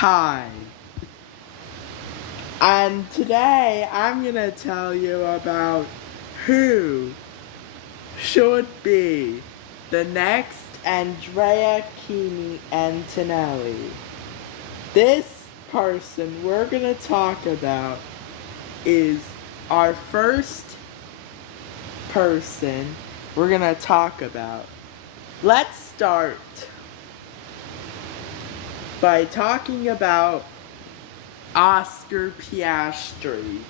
Hi, and today I'm gonna tell you about who should be the next Andrea Kini Antonelli. This person we're gonna talk about is our first person we're gonna talk about. Let's start by talking about Oscar Piastri.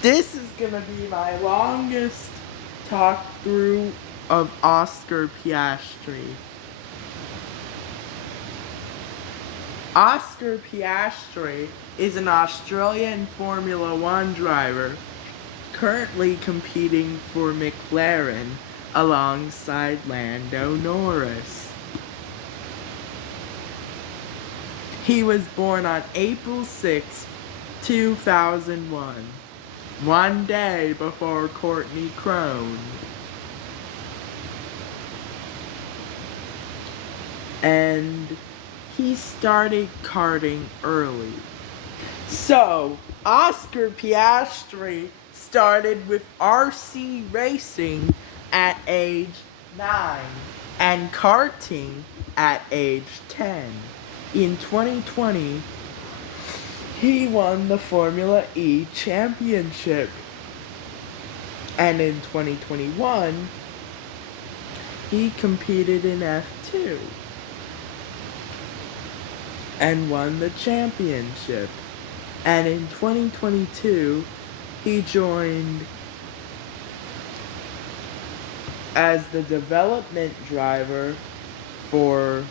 This is gonna be my longest talk through of Oscar Piastri. Oscar Piastri is an Australian Formula One driver currently competing for McLaren alongside Lando Norris. He was born on April 6, 2001, one day before Courtney Crone. And he started karting early. So, Oscar Piastri started with RC racing at age 9 and karting at age 10. In 2020, he won the Formula E championship. And in 2021, he competed in F2 and won the championship. And in 2022, he joined as the development driver for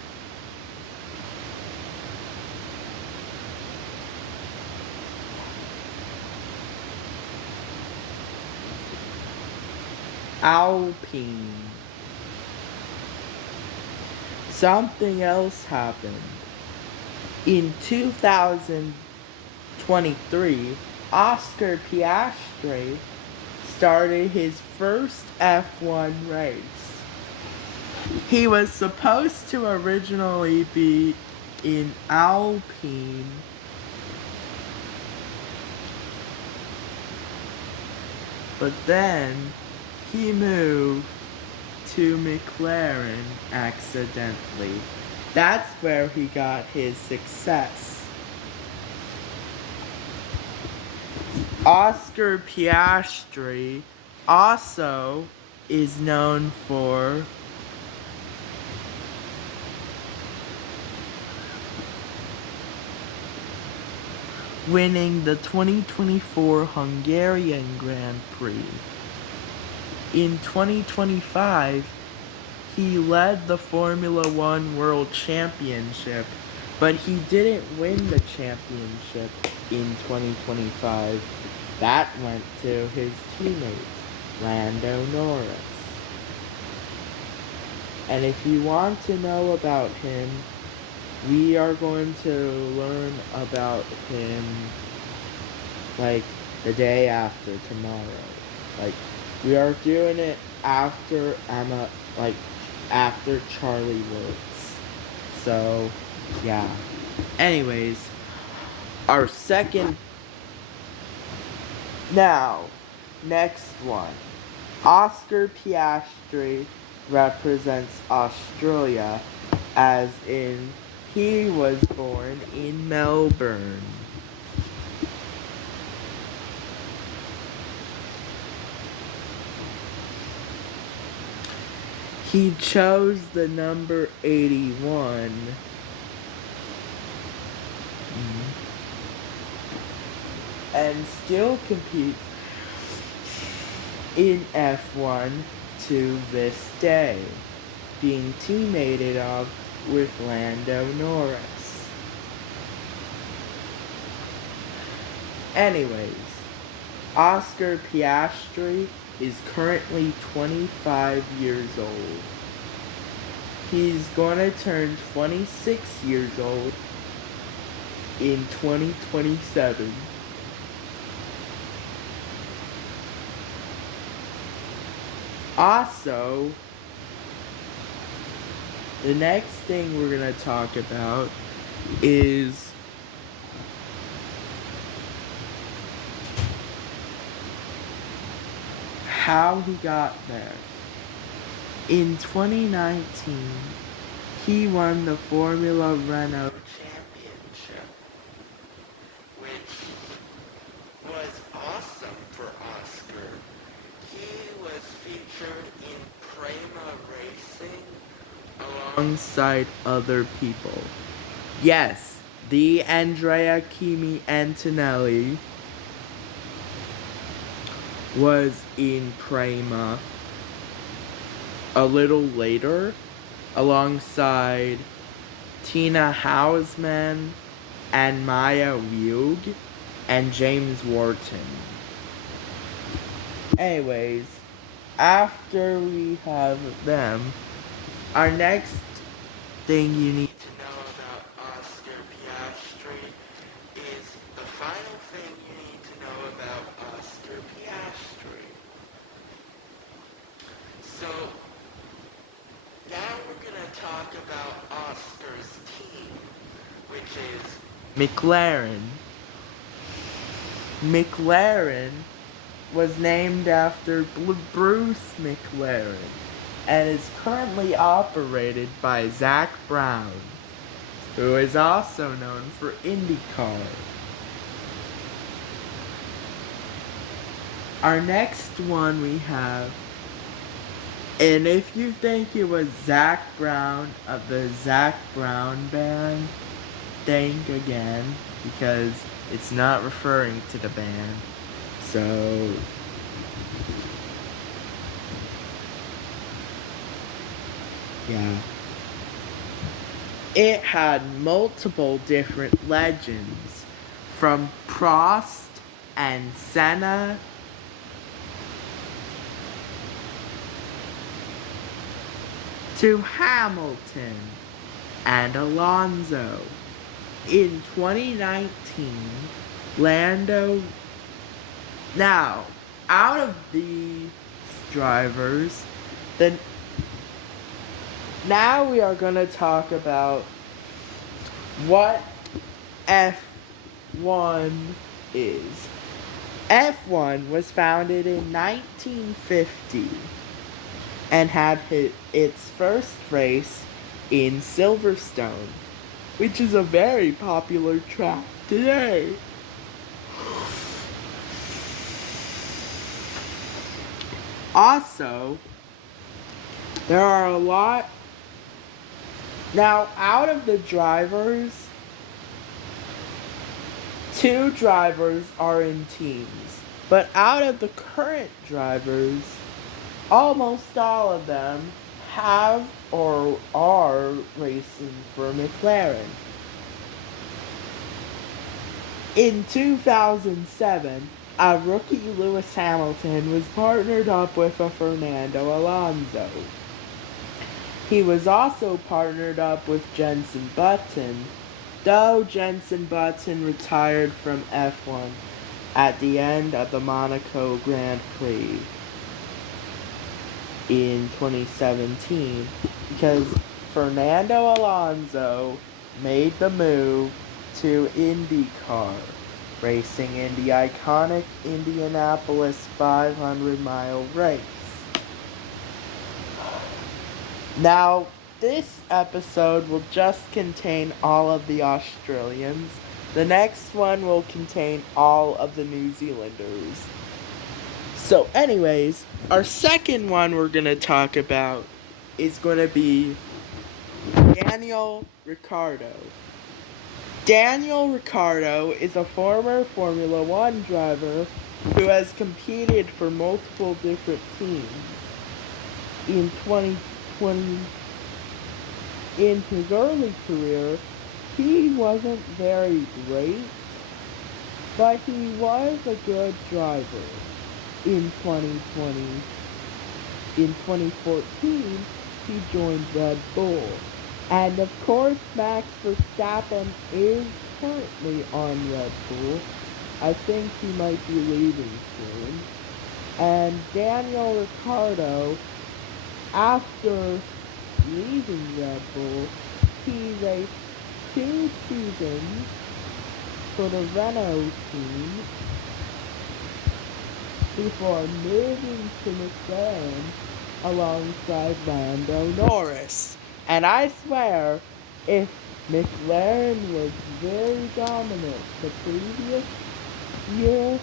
Alpine. Something else happened. In 2023, Oscar Piastri started his first F1 race. He was supposed to originally be in Alpine, but then he moved to McLaren accidentally. That's where he got his success. Oscar Piastri also is known for winning the 2024 Hungarian Grand Prix. In 2025, he led the Formula One World Championship, but he didn't win the championship in 2025. That went to his teammate, Lando Norris. And if you want to know about him, we are going to learn about him like the day after tomorrow. Like, we are doing it after after Charlie works. So, yeah. Anyways, our second. Now, next one. Oscar Piastri represents Australia, as in he was born in Melbourne. He chose the number 81. And still competes in F1 to this day, being teammated up with Lando Norris. Anyways, Oscar Piastri is currently 25 years old. He's gonna turn 26 years old in 2027. Also, the next thing we're gonna talk about is how he got there. In 2019, he won the Formula Renault Championship, which was awesome for Oscar. He was featured in Prema Racing alongside other people. Yes, the Andrea Kimi Antonelli was in Prema a little later alongside Tina Hausman and Maya Wieg and James Wharton. Anyways, after we have them, our next thing you need to know about Oscar Piastri is the final thing you need to know about Oscar Piastri. So, now we're going to talk about Oscar's team, which is McLaren. McLaren was named after Bruce McLaren and is currently operated by Zak Brown, who is also known for IndyCar. Our next one we have, and if you think it was Zak Brown of the Zak Brown Band, think again, because it's not referring to the band. So, yeah. It had multiple different legends, from Prost and Senna to Hamilton and Alonso. In 2019, Lando... Now, out of these drivers, now we are going to talk about what F1 is. F1 was founded in 1950 and had its first race in Silverstone, which is a very popular track today. Also, there are a lot... Now, out of the drivers, 2 drivers are in teams. But out of the current drivers, almost all of them have or are racing for McLaren. In 2007, a rookie Lewis Hamilton was partnered up with a Fernando Alonso. He was also partnered up with Jenson Button, though Jenson Button retired from F1 at the end of the Monaco Grand Prix in 2017 because Fernando Alonso made the move to IndyCar, racing in the iconic Indianapolis 500-mile race. Now, this episode will just contain all of the Australians. The next one will contain all of the New Zealanders. So anyways, our second one we're going to talk about is going to be Daniel Ricciardo. Daniel Ricciardo is a former Formula One driver who has competed for multiple different teams. In 2020, in his early career, he wasn't very great, but he was a good driver. In 2014, he joined Red Bull. And of course, Max Verstappen is currently on Red Bull. I think he might be leaving soon. And Daniel Ricciardo, after leaving Red Bull, he raced 2 seasons for the Renault team before moving to McLaren alongside Lando Norris. And I swear, if McLaren was very dominant the previous year,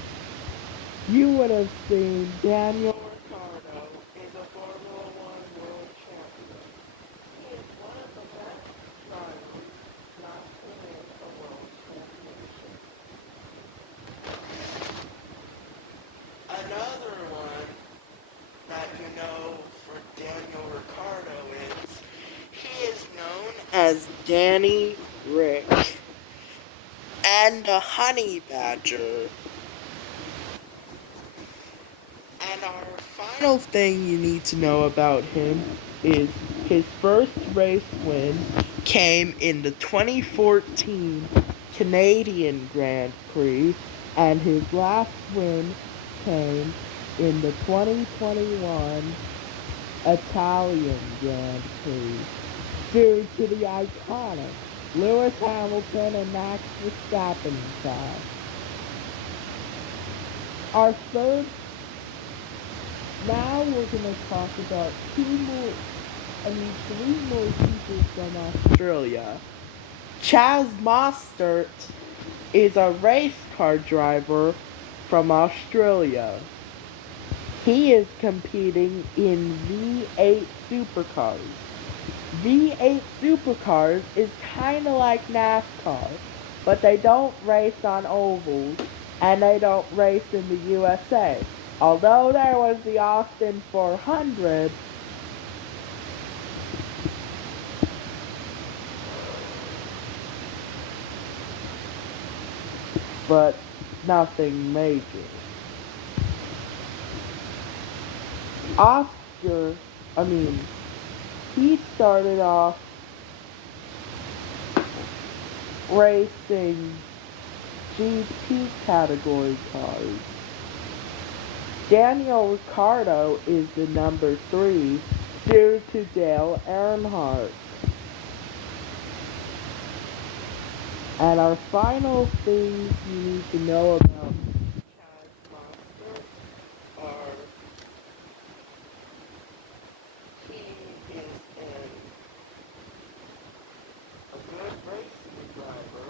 you would have seen Daniel Ricciardo is a Formula One world champion. He is one of the best drivers not to win a world championship. Another one that you know for Daniel Ricciardo is he is known as Danny Rick and a honey badger. And our final thing you need to know about him is his first race win came in the 2014 Canadian Grand Prix, and his last win came in the 2021 Italian Grand Prix due to the iconic Lewis Hamilton and Max Verstappen crash. Our third Now we're going to talk about three more people from Australia. Chaz Mostert is a race car driver from Australia. He is competing in V8 supercars. V8 supercars is kind of like NASCAR, but they don't race on ovals and they don't race in the USA. Although there was the Austin 400, but nothing major. He started off racing GP category cars. Daniel Ricciardo is the number 3 due to Dale Earnhardt. And our final things you need to know about Chaz Mostert are he is a good racing driver,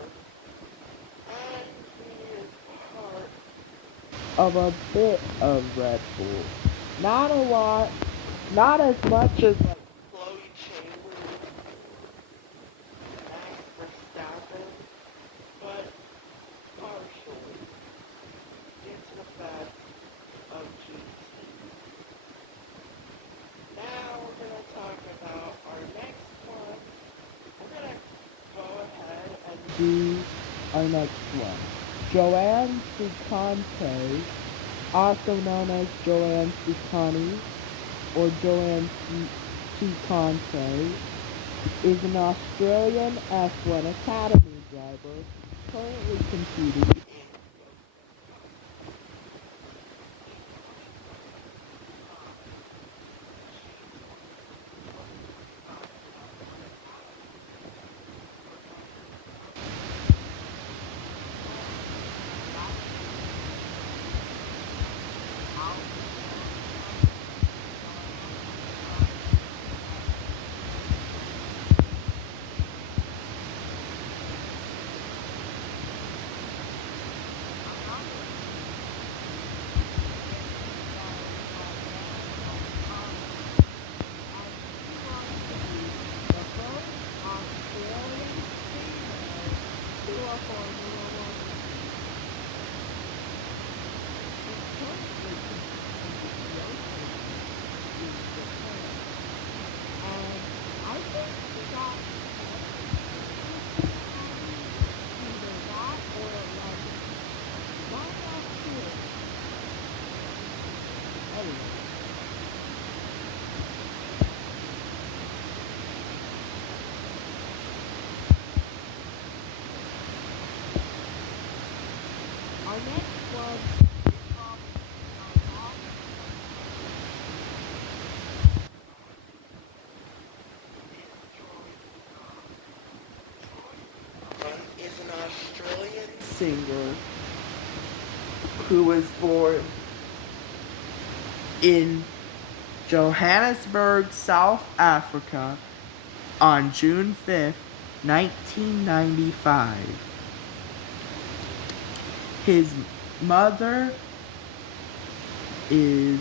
and he is part of a bit of Red Bull. Not a lot, not as much as like Chloe Chambers, Max Verstappen, but partially due to the fact of GT. Now we're going to talk about our next one. We're going to go ahead and do our next one. Joanne Ciccone, also known as Joanne Ciccone or Joanne Ciccone, is an Australian F1 Academy driver currently competing singer who was born in Johannesburg, South Africa on June 5th, 1995. His mother is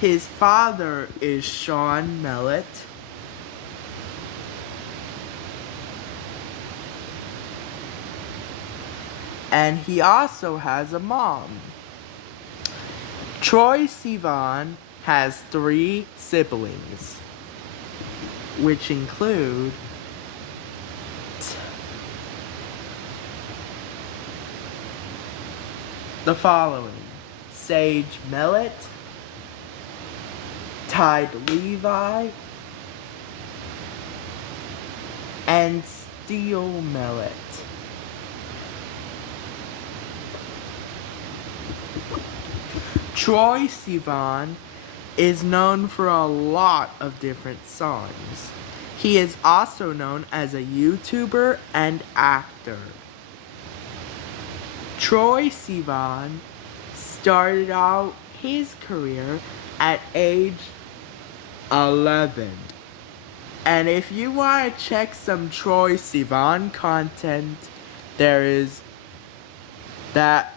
his father is Sean Mellett. And he also has a mom. Troye Sivan has 3 siblings, which include the following: Sage Mellett, Tide Levi, and Steele Mellett. Troye Sivan is known for a lot of different songs. He is also known as a YouTuber and actor. Troye Sivan started out his career at age 11. And if you want to check some Troye Sivan content, there is that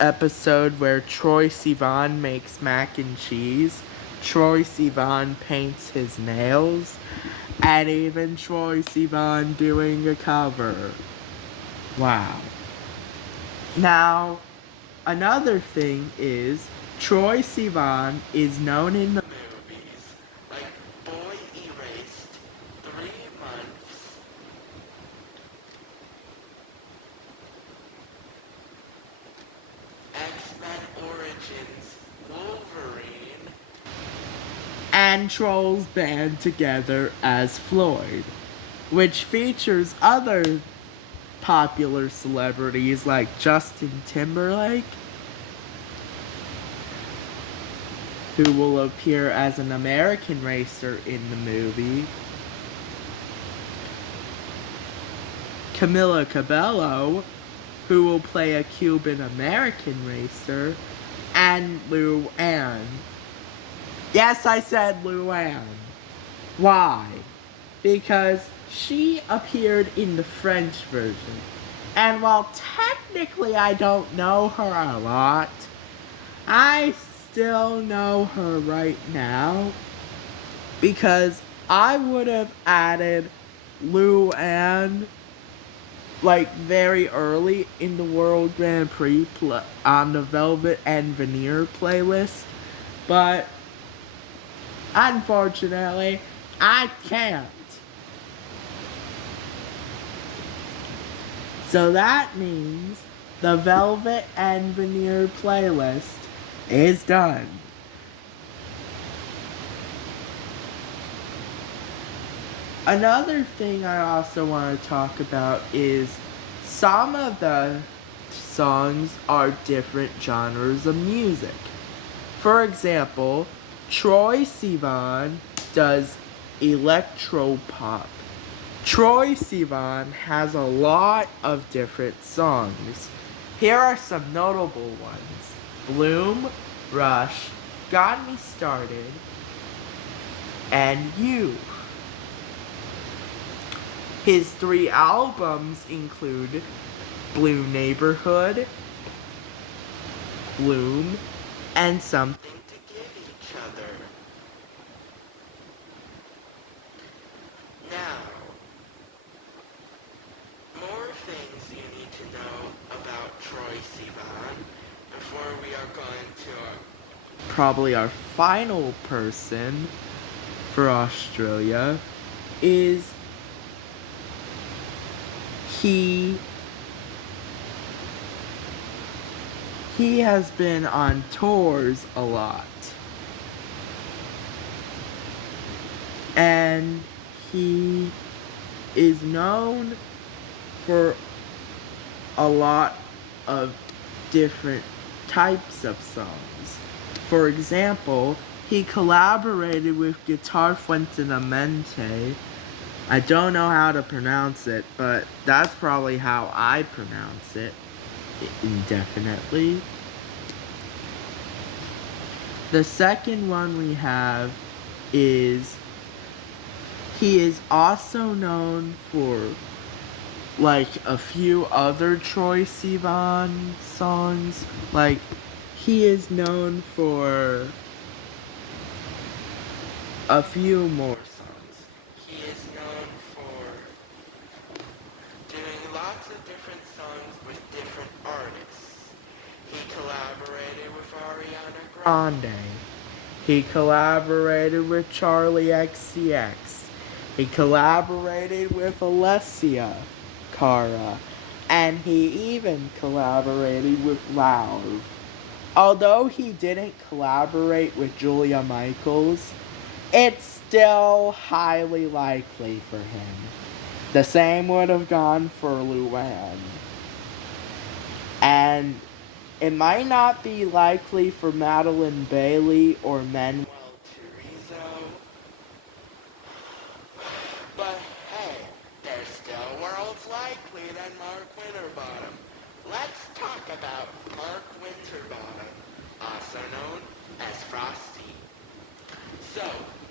episode where Troye Sivan makes mac and cheese, Troye Sivan paints his nails, and even Troye Sivan doing a cover. Wow. Now, another thing is, Troye Sivan is known in the movies like Boy Erased, 3 Months, X-Men Origins, Wolverine, and Trolls Band Together as Floyd, which features other popular celebrities like Justin Timberlake, who will appear as an American racer in the movie, Camila Cabello, who will play a Cuban American racer, and Luann. Yes, I said Luann. Why? Because she appeared in the French version. And while technically I don't know her a lot, I still know her right now because I would have added Luann like very early in the World Grand Prix on the Velvet and Veneer playlist, but unfortunately I can't. So that means the Velvet and Veneer playlist is done. Another thing I also want to talk about is some of the songs are different genres of music. For example, Troye Sivan does electropop. Troye Sivan has a lot of different songs. Here are some notable ones: Bloom, Rush, Got Me Started, and You. His 3 albums include Blue Neighborhood, Bloom, and Something to Give Each Other. Now, more things you need to know about Troye Sivan before we are going to probably our final person for Australia is he has been on tours a lot. And he is known for a lot of different types of songs. For example, he collaborated with Guitar Fuentemente. I don't know how to pronounce it, but that's probably how I pronounce it. Indefinitely. The second one we have is he is also known for like a few other Troye Sivan songs. Like he is known for a few more songs. He is known for doing lots of different songs with different artists. He collaborated with Ariana Grande. He collaborated with Charlie XCX. He collaborated with Alessia Cara. And he even collaborated with Lauv. Although he didn't collaborate with Julia Michaels, it's still highly likely for him. The same would have gone for Luann. And it might not be likely for Madeline Bailey or Manuel Turizo. But hey, there's still worlds likely than Mark Winterbottom. Let's talk about Mark Winterbottom, also known as Frosty. So,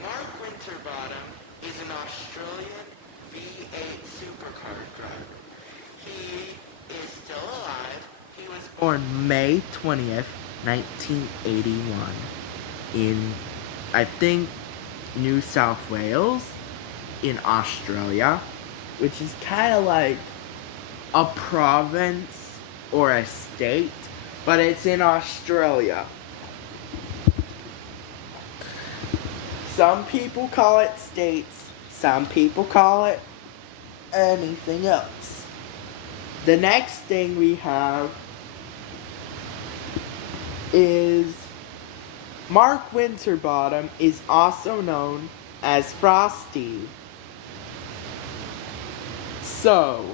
Mark Winterbottom is an Australian V8 supercar driver. He is still alive. He was born May 20th, 1981 in, I think, New South Wales in Australia, which is kind of like a province or a state, but it's in Australia. Some people call it states, some people call it anything else. The next thing we have is Mark Winterbottom is also known as Frosty. So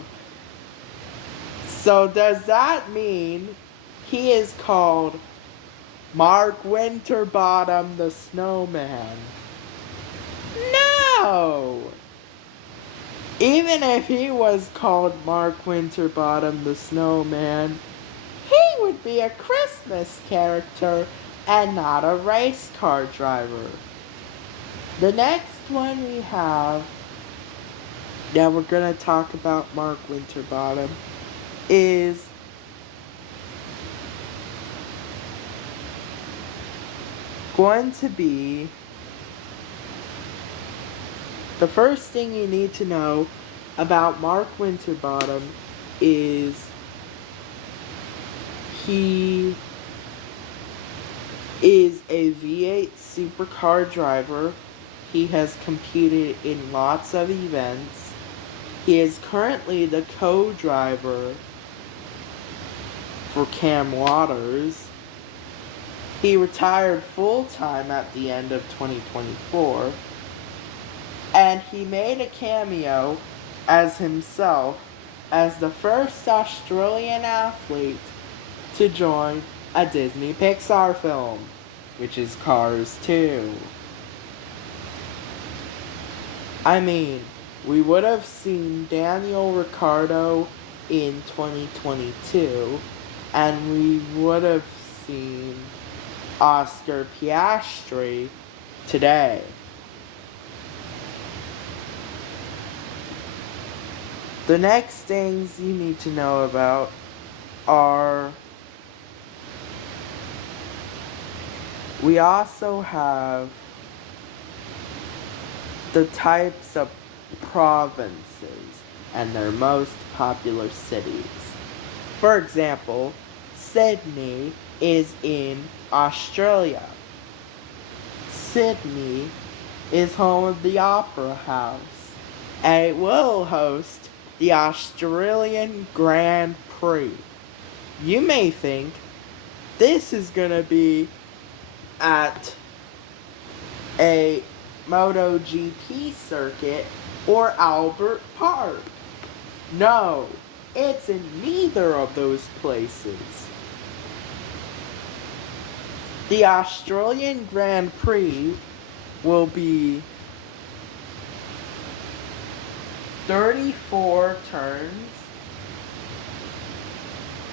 does that mean he is called Mark Winterbottom the Snowman? No! Even if he was called Mark Winterbottom the Snowman, he would be a Christmas character and not a race car driver. The next one we have that we're going to talk about Mark Winterbottom is going to be, the first thing you need to know about Mark Winterbottom is he is a V8 supercar driver. He has competed in lots of events. He is currently the co-driver for Cam Waters. He retired full-time at the end of 2024. And he made a cameo as himself as the first Australian athlete to join a Disney Pixar film, which is Cars 2. I mean, we would have seen Daniel Ricciardo in 2022, and we would have seen Oscar Piastri today. The next things you need to know about are, we also have the types of provinces and their most popular cities. For example, Sydney is in Australia. Sydney is home of the Opera House, and it will host the Australian Grand Prix. You may think this is going to be at a MotoGP circuit or Albert Park. No, it's in neither of those places. The Australian Grand Prix will be 34 turns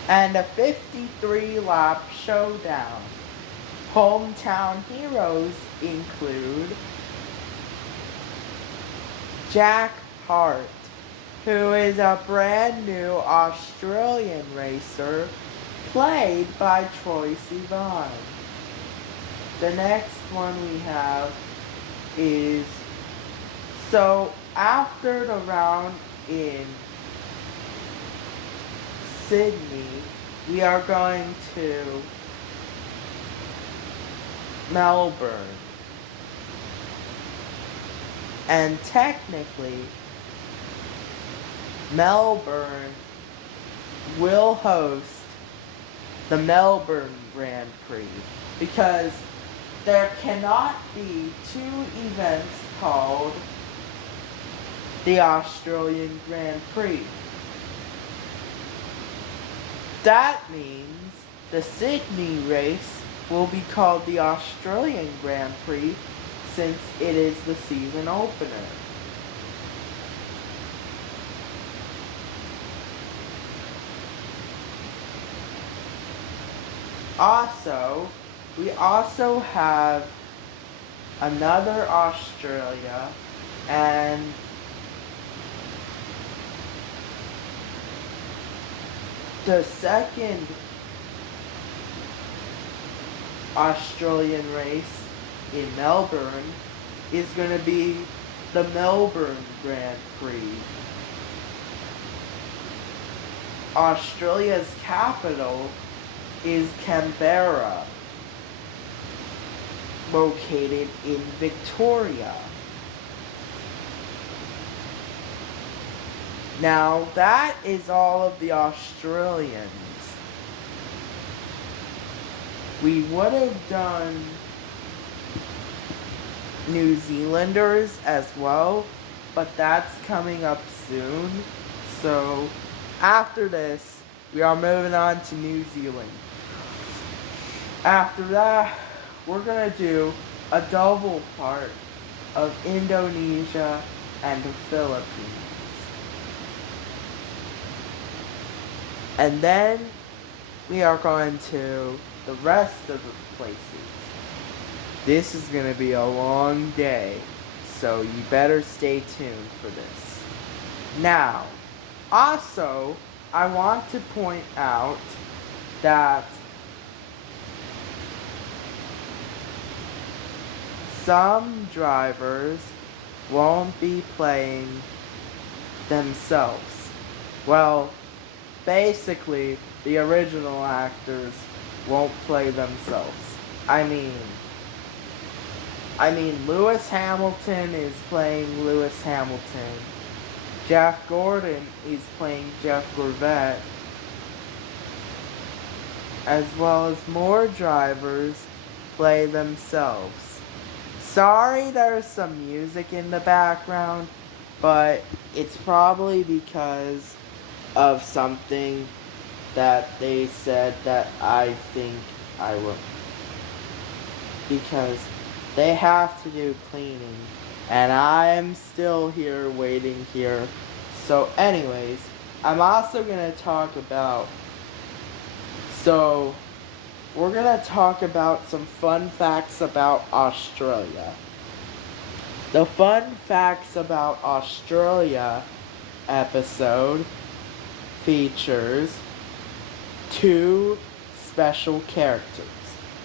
and a 53-lap showdown. Hometown heroes include Jack Hart, who is a brand new Australian racer played by Troye Sivan. The next one we have is, so after the round in Sydney, we are going to Melbourne. And technically, Melbourne will host the Melbourne Grand Prix because there cannot be two events called the Australian Grand Prix. That means the Sydney race will be called the Australian Grand Prix since it is the season opener. Also, we also have another Australia, and the second Australian race in Melbourne is going to be the Melbourne Grand Prix. Australia's capital is Canberra, located in Victoria. Now that is all of the Australians. We would have done New Zealanders as well, but that's coming up soon. So after this, we are moving on to New Zealand. After that, we're going to do a double part of Indonesia and the Philippines. And then we are going to the rest of the places. This is going to be a long day, so you better stay tuned for this. Now, also, I want to point out that some drivers won't be playing themselves. Well, basically, the original actors won't play themselves. I mean, Lewis Hamilton is playing Lewis Hamilton. Jeff Gordon is playing Jeff Gorvette. As well as more drivers play themselves. Sorry there's some music in the background, but it's probably because of something that they said that I think I will. Because they have to do cleaning, and I'm still here waiting here. So anyways, I'm also going to talk about, we're going to talk about some fun facts about Australia. The fun facts about Australia episode features 2 special characters,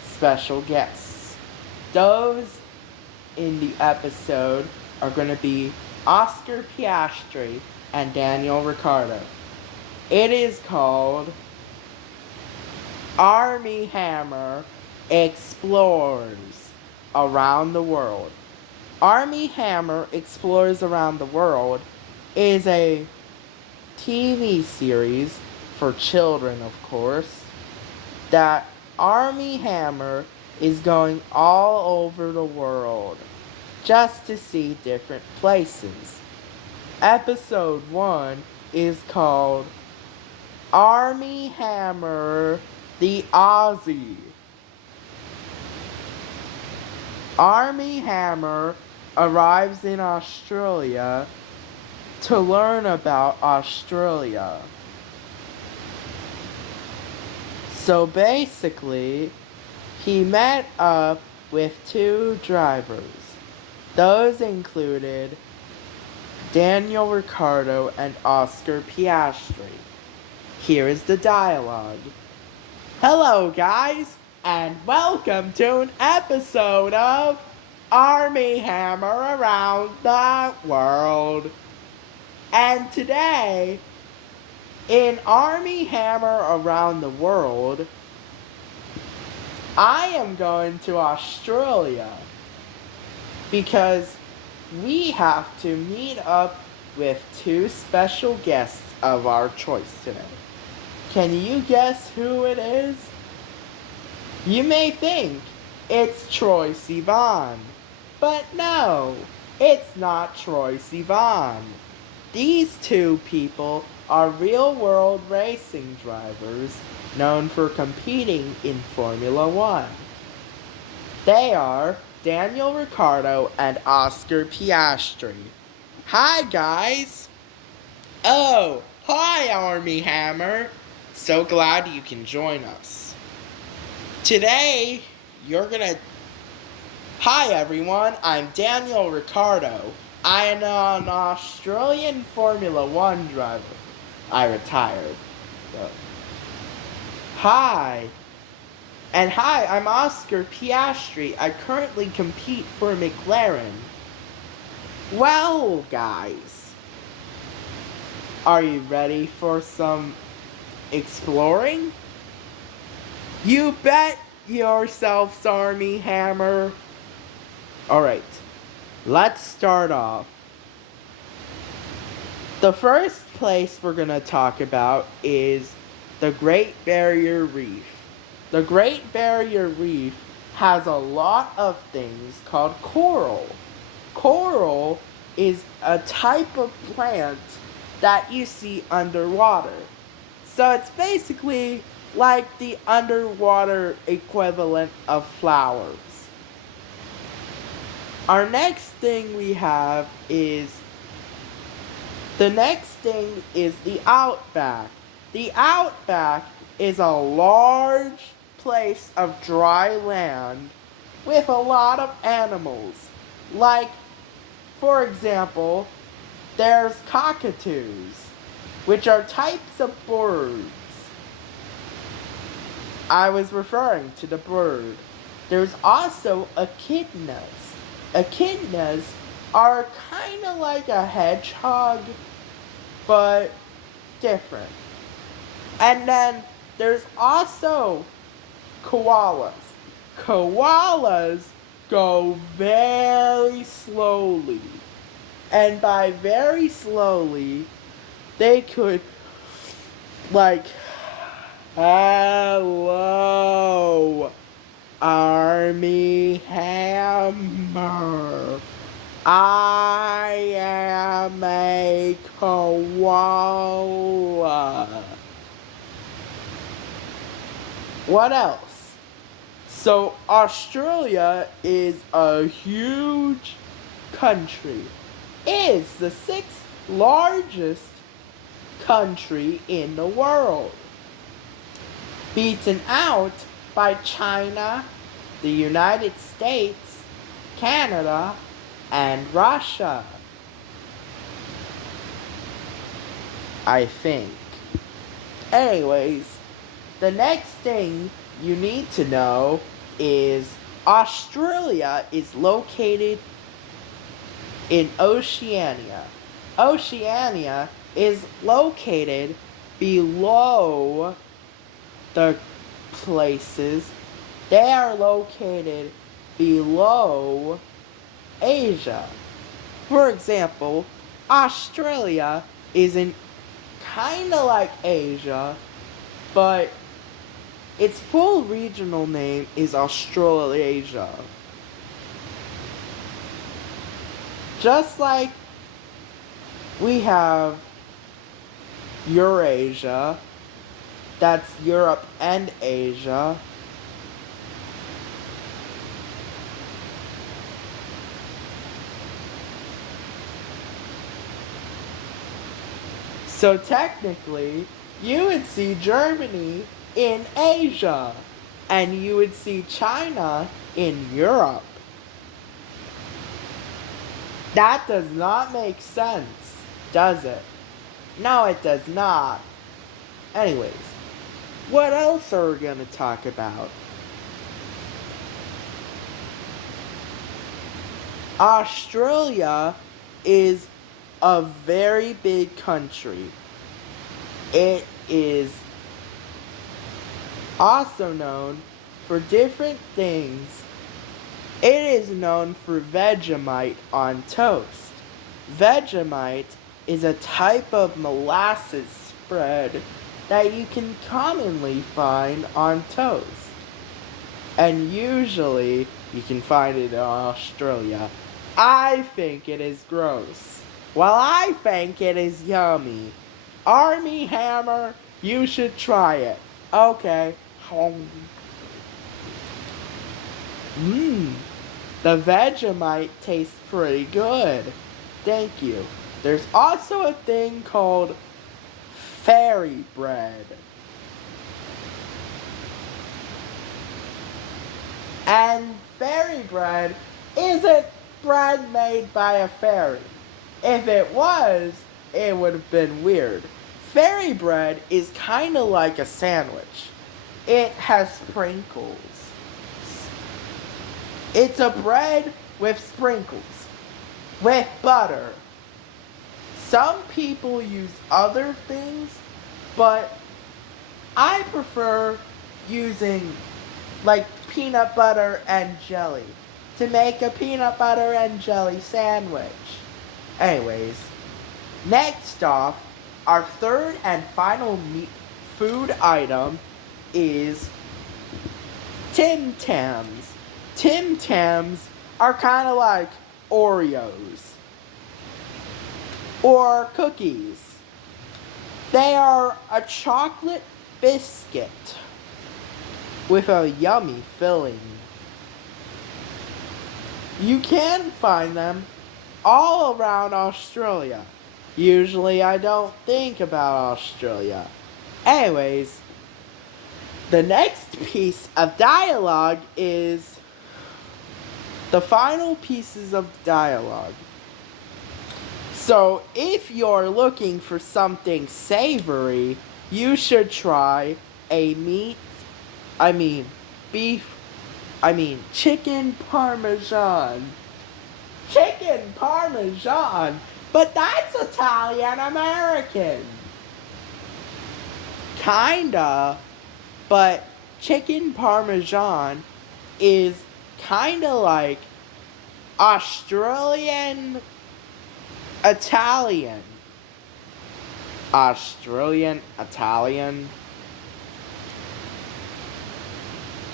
special guests. Those in the episode are going to be Oscar Piastri and Daniel Ricciardo. It is called Armie Hammer Explores Around the World. Armie Hammer Explores Around the World is a TV series for children, of course, that Armie Hammer is going all over the world just to see different places. Episode 1 is called Armie Hammer the Aussie. Armie Hammer arrives in Australia to learn about Australia. So basically, he met up with two drivers. Those included Daniel Ricciardo and Oscar Piastri. Here is the dialogue. Hello guys, and welcome to an episode of Armie Hammer Around the World. And today, in Armie Hammer Around the World, I am going to Australia because we have to meet up with two special guests of our choice today. Can you guess who it is? You may think it's Troye Sivan, but no, it's not Troye Sivan. These two people are real-world racing drivers known for competing in Formula One. They are Daniel Ricciardo and Oscar Piastri. Hi guys! Oh, hi Armie Hammer! So glad you can join us. Today, Hi everyone, I'm Daniel Ricciardo. I am an Australian Formula One driver. I retired. Hi. And hi, I'm Oscar Piastri. I currently compete for McLaren. Well, guys, are you ready for some exploring? You bet yourselves, Armie Hammer. Alright, let's start off. The first place we're going to talk about is the Great Barrier Reef. The Great Barrier Reef has a lot of things called coral. Coral is a type of plant that you see underwater. So it's basically like the underwater equivalent of flowers. Our next thing we have is the outback. The outback is a large place of dry land with a lot of animals. Like, for example, there's cockatoos, which are types of birds. I was referring to the bird. There's also echidnas. Echidnas are kind of like a hedgehog, but different. And then there's also koalas. Koalas go very slowly. And by very slowly, they could, like, hello, Armie Hammer. I am a koala. What else? So Australia is a huge country. It is the 6th largest country in the world, beaten out by China, the United States, Canada, and Russia. I think. Anyways, the next thing you need to know is Australia is located in Oceania. Oceania is located below the places. They are located below Asia. For example, Australia is in kind of like Asia, but its full regional name is Australasia. Just like we have Eurasia, that's Europe and Asia. So technically, you would see Germany in Asia, and you would see China in Europe. That does not make sense, does it? No, it does not. Anyways, what else are we going to talk about? Australia is a very big country. It is also known for different things. It is known for Vegemite on toast. Vegemite is a type of molasses spread that you can commonly find on toast. And usually you can find it in Australia. I think it is gross, while I think it is yummy. Army Hammer, you should try it. Okay. The Vegemite tastes pretty good. Thank you. There's also a thing called fairy bread. And fairy bread isn't bread made by a fairy. If it was, it would have been weird. Fairy bread is kind of like a sandwich. It has sprinkles. It's a bread with sprinkles, with butter. Some people use other things, but I prefer using like peanut butter and jelly to make a peanut butter and jelly sandwich. Anyways, next off, our third and final food item is Tim Tams. Tim Tams are kind of like Oreos or cookies. They are a chocolate biscuit with a yummy filling. You can find them all around Australia. Usually I don't think about Australia. Anyways, the next piece of dialogue is the final pieces of dialogue. So if you're looking for something savory, you should try a chicken parmesan. Chicken parmesan? But that's Italian American. Kinda, but chicken parmesan is kinda like Australian Italian. Australian Italian?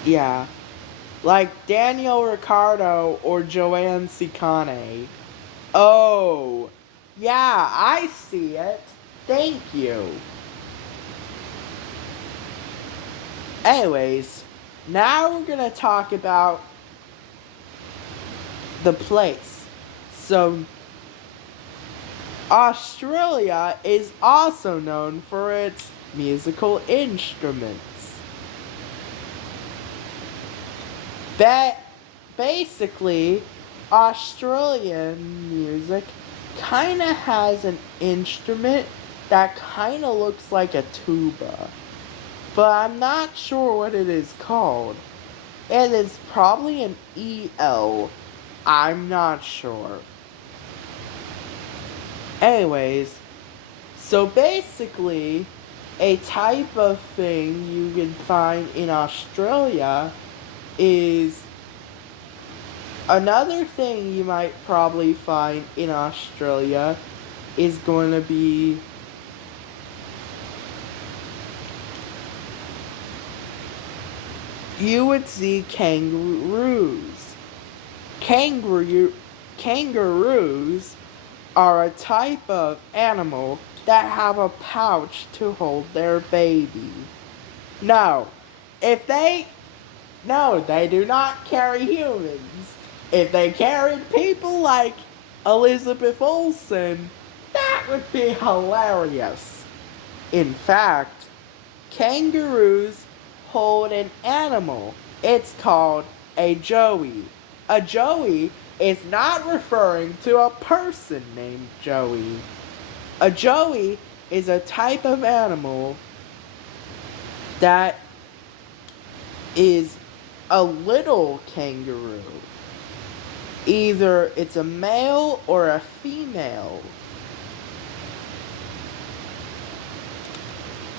Yeah. Like Daniel Ricciardo or Joanne Ciccone. Oh, yeah, I see it. Thank you. Anyways, now we're gonna talk about the place. So, Australia is also known for its musical instruments. Basically, Australian music kinda has an instrument that kinda looks like a tuba. But I'm not sure what it is called. It is probably an EL. I'm not sure. Anyways, so basically, a type of thing you can find in Australia is another thing you might probably find in Australia is going to be you would see kangaroos. Kangaroos are a type of animal that have a pouch to hold their baby. No, they do not carry humans. If they carried people like Elizabeth Olsen, that would be hilarious. In fact, kangaroos hold an animal. It's called a joey. A joey is not referring to a person named Joey. A joey is a type of animal that is a little kangaroo. Either it's a male or a female.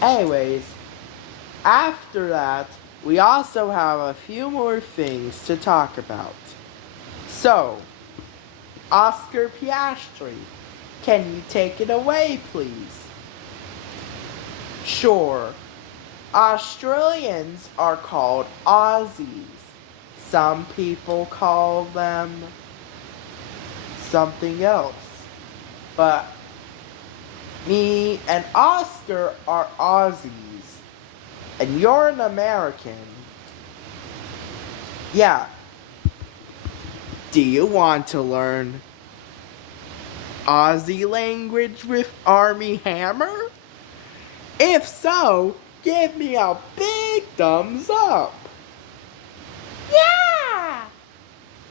Anyways, after that, we also have a few more things to talk about. So, Oscar Piastri, can you take it away, please? Sure. Australians are called Aussies. Some people call them something else. But me and Oscar are Aussies. And you're an American. Yeah. Do you want to learn Aussie language with Army Hammer? If so, give me a big thumbs up. Yeah!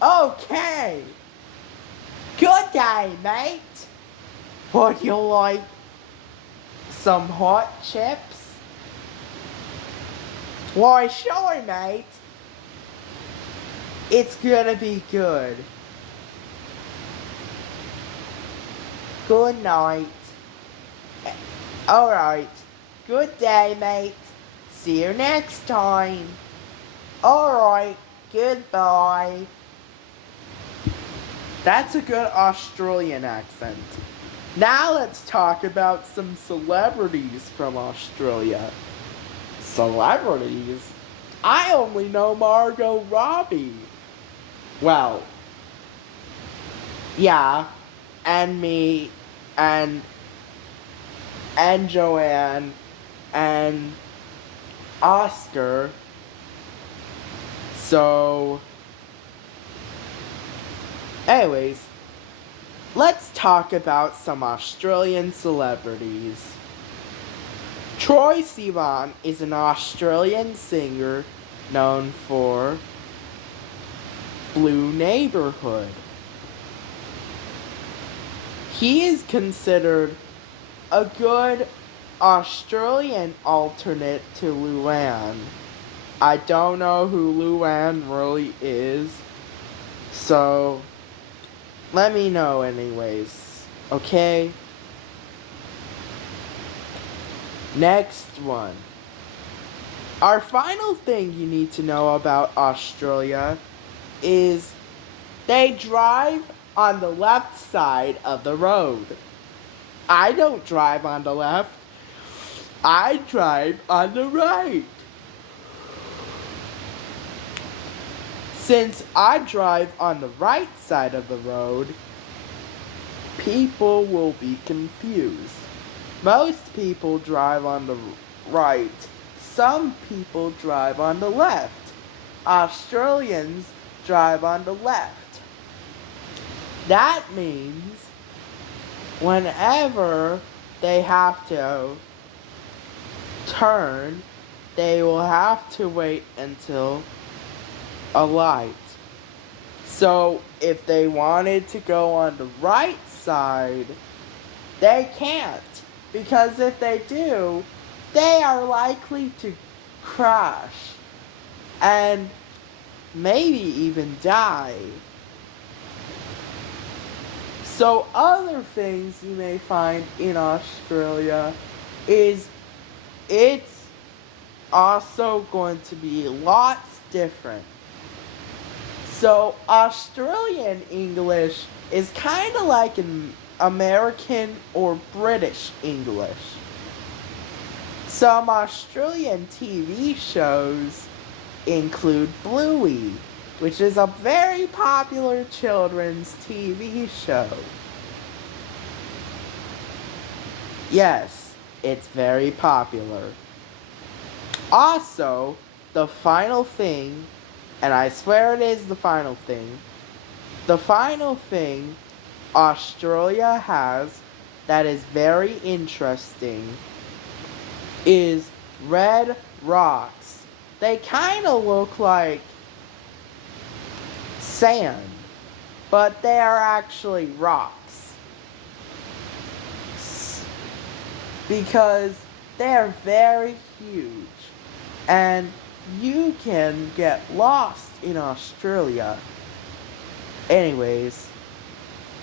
Okay. Good day, mate. Would you like some hot chips? Why, sure, mate. It's gonna be good. Good night. Alright. Good day, mate. See you next time. Alright. Goodbye. That's a good Australian accent. Now let's talk about some celebrities from Australia. Celebrities? I only know Margot Robbie. Well, yeah, and me, and Joanne, and Oscar. So, anyways, let's talk about some Australian celebrities. Troye Sivan is an Australian singer known for Blue Neighborhood. He is considered a good Australian alternate to Luann. I don't know who Luann really is, so let me know anyways, okay? Next one. Our final thing you need to know about Australia is they drive on the left side of the road. I don't drive on the left. I drive on the right. Since I drive on the right side of the road, people will be confused. Most people drive on the right. Some people drive on the left. Australians drive on the left. That means whenever they have to turn, they will have to wait until a light. So if they wanted to go on the right side, they can't. Because if they do, they are likely to crash and maybe even die. So other things you may find in Australia is it's also going to be lots different. So Australian English is kind of like an American or British English. Some Australian TV shows include Bluey, which is a very popular children's TV show. Yes, it's very popular. Also, the final thing, and I swear it is the final thing Australia has that is very interesting is red rocks. They kind of look like sand, but they are actually rocks. Because they're very huge, and you can get lost in Australia. Anyways,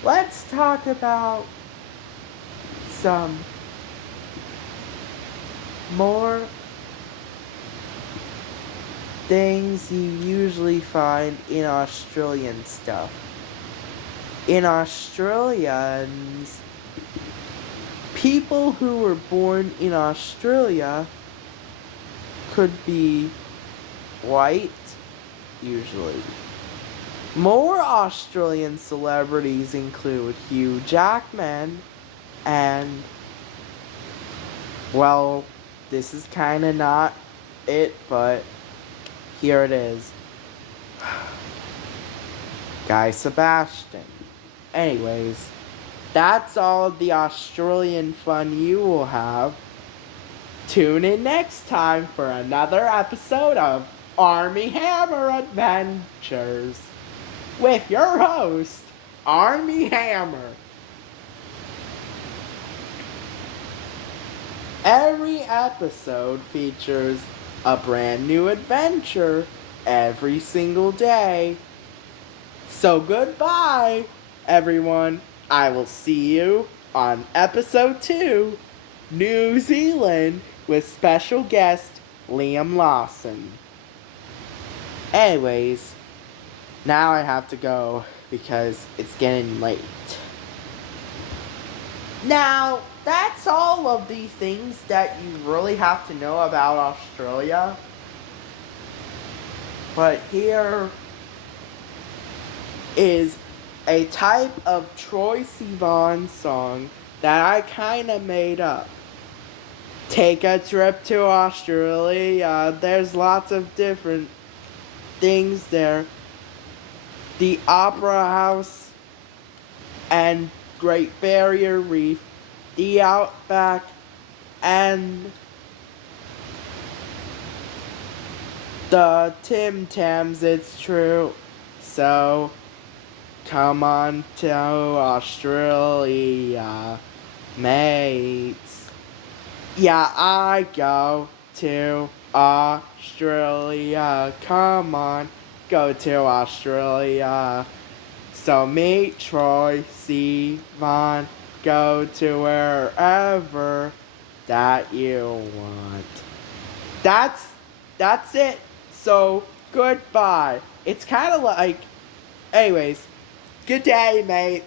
let's talk about some more things you usually find in Australian stuff. In Australians, people who were born in Australia could be white, usually. More Australian celebrities include Hugh Jackman and, well, this is kinda not it, but here it is. Guy Sebastian. Anyways, that's all of the Australian fun you will have. Tune in next time for another episode of Armie Hammer Adventures with your host, Armie Hammer. Every episode features a brand new adventure every single day. So goodbye, everyone. I will see you on episode 2, New Zealand, with special guest Liam Lawson. Anyways, now I have to go because it's getting late. Now, that's all of the things that you really have to know about Australia. But here is a type of Troye Sivan song that I kinda made up. Take a trip to Australia. There's lots of different things there. The Opera House and Great Barrier Reef, the Outback, and the Tim Tams, it's true. So, come on to Australia, mates. Yeah, I go to Australia. Come on, go to Australia. So meet Troye Sivan. Go to wherever that you want. That's it. So, goodbye. It's kind of like... Anyways, good day, mate.